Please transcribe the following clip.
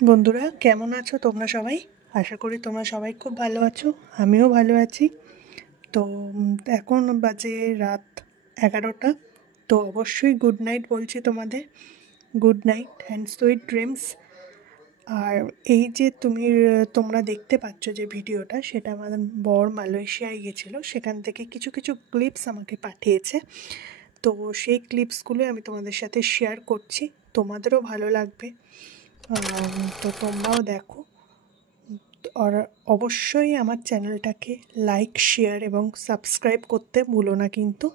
বন্ধুরা কেমন আছো তোমরা সবাই? আশা করি তোমরা সবাই খুব ভালো আছো। আমিও ভালো আছি। তো এখন বাজে রাত 11টা। তো অবশ্যই গুড নাইট বলছি তোমাদের। Good night and sweet dreams. আর এই যে তোমরা দেখতে পাচ্ছ যে ভিডিওটা, সেটা আমার বর মালয়েশিয়ায় গেছিলো, সেখান থেকে কিছু কিছু ক্লিপস আমাকে পাঠিয়েছে। তো সেই ক্লিপসগুলো আমি তোমাদের সাথে শেয়ার করছি, তোমাদেরও ভালো লাগবে। তো তোমরাও দেখো। আর অবশ্যই আমার চ্যানেলটাকে লাইক, শেয়ার এবং সাবস্ক্রাইব করতে ভুলো না কিন্তু।